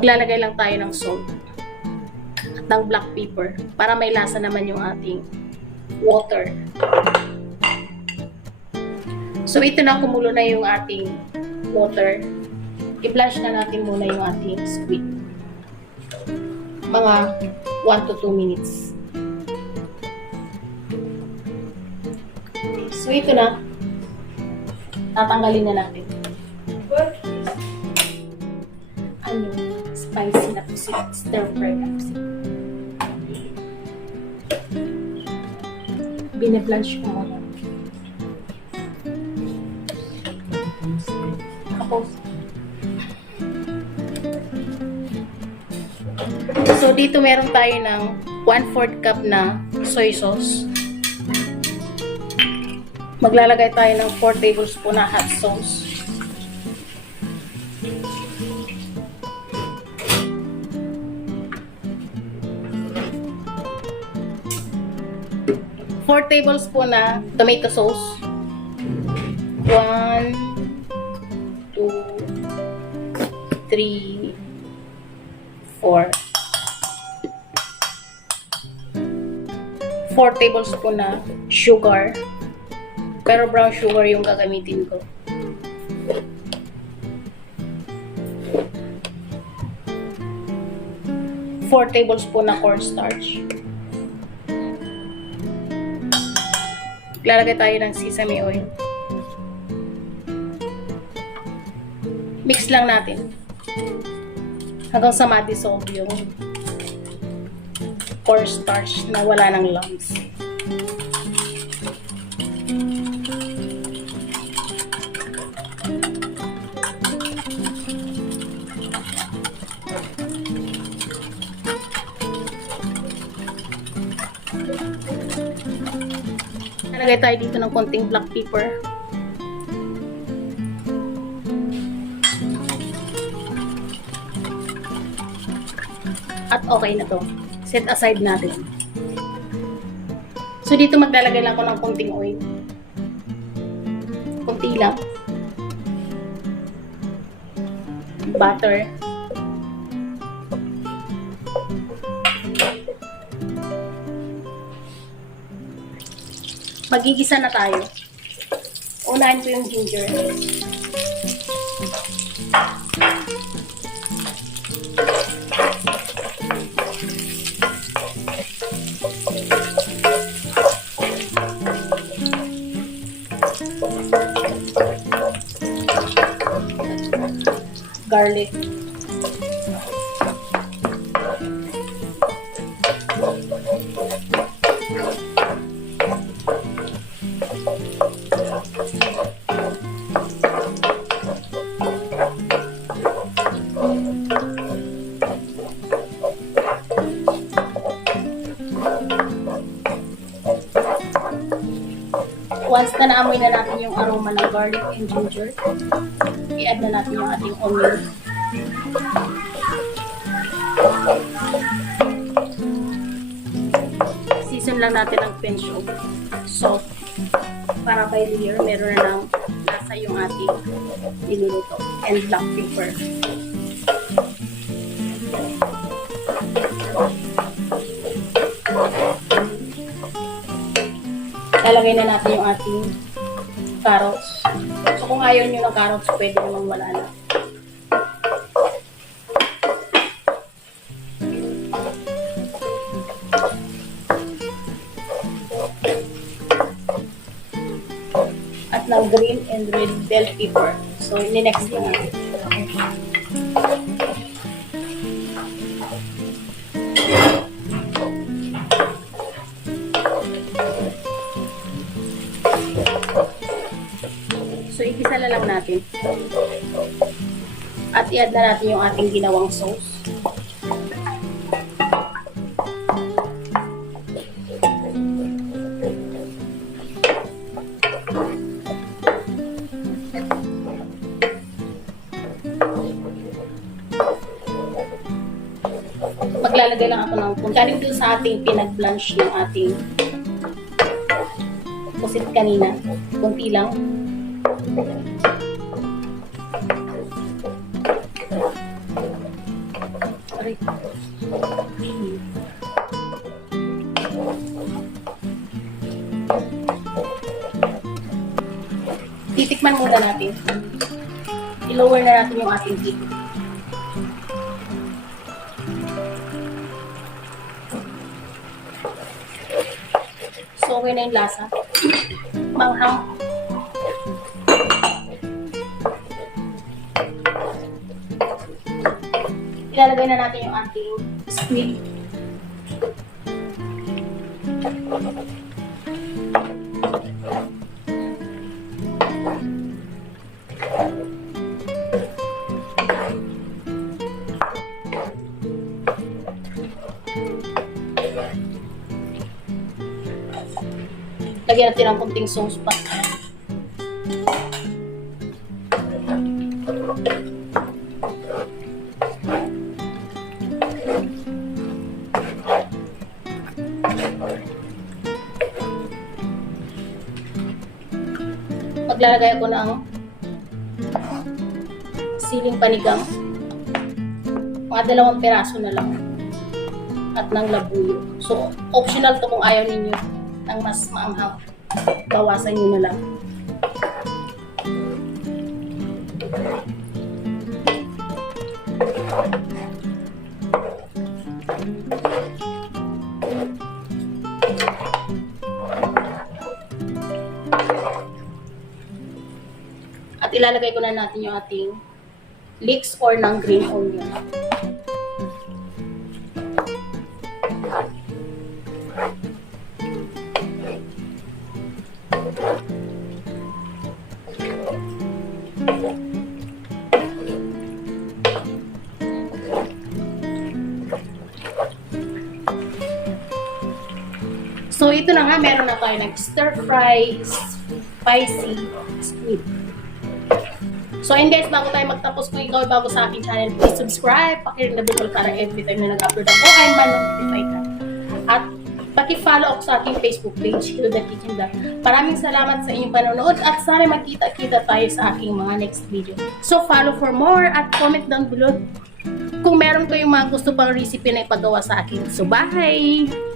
maglalagay lang tayo ng salt at ng black pepper para may lasa naman yung ating water. So, ito na, kumulo na yung ating water. I-blanch na natin muna yung ating squid. Mga 1 to 2 minutes. So, ito na. Tatanggalin na natin. Spicy na pusit. Stir-fry na pusit. Bine-blanch ko muna. Tapos, so, dito meron tayo ng 1/4 cup na soy sauce. Maglalagay tayo ng 4 tablespoon na hot sauce. Four tablespoon na tomato sauce. 1, 2, 3, 4. 4 tablespoon na sugar. Pero brown sugar yung gagamitin ko. Four tablespoon na cornstarch. Lalagay tayo ng sesame oil. Mix lang natin. Hanggang sa ma-dissolve yung cornstarch na wala ng lumps. Nalagay tayo dito ng konting black pepper. At okay na to. Set aside natin. So dito maglalagay lang ako ng konting oil. Konti lang. Butter. Magigisa na tayo. Unahin ko yung ginger. Garlic. Once na naamoy na natin yung aroma ng garlic and ginger, i-add na natin yung ating onion. Season lang natin ang pinch of salt para by layer meron na ng lasa yung ating niluluto, and black pepper. Lalagay na natin yung ating carrots. So kung ayaw nyo ng carrots, pwede namang wala na. At ng green and red bell pepper. So ini-next na natin. So, igisa na lang natin. At i-add na natin yung ating ginawang sauce. Maglalagay lang ako ng galing dun sa ating pinag-blanch ng ating pusit kanina. Kunti lang. Aray. Titikman muna natin. I-lower na natin yung ating heat. So, okay na yung lasa. Manghang. Ilalagay na natin yung ating squid. Lagyan natin ng konting sauce pa. Maglalagay ako ng siling panigang. Mga 2 piraso na lang. At ng labuyo. So, optional to kung ayaw ninyo ng mas maanghang. Bawasan nyo na lang. At ilalagay ko na natin yung ating leeks or ng green onion. So, ito na nga, meron na tayo ng stir-fry spicy squid. So, ayun guys, bago tayo magtapos, kung ikaw ay bago sa aking channel, please subscribe, pakiring na bell para every time na nag-upload ako ay ma-notify ka. At paki-follow ako sa aking Facebook page, Hilda Kitchen Vlog. Maraming salamat sa inyong panonood at sana magkita-kita tayo sa aking mga next video. So, follow for more at comment down below kung meron kayong mga gusto pang recipe na ipagawa sa akin. So, bye!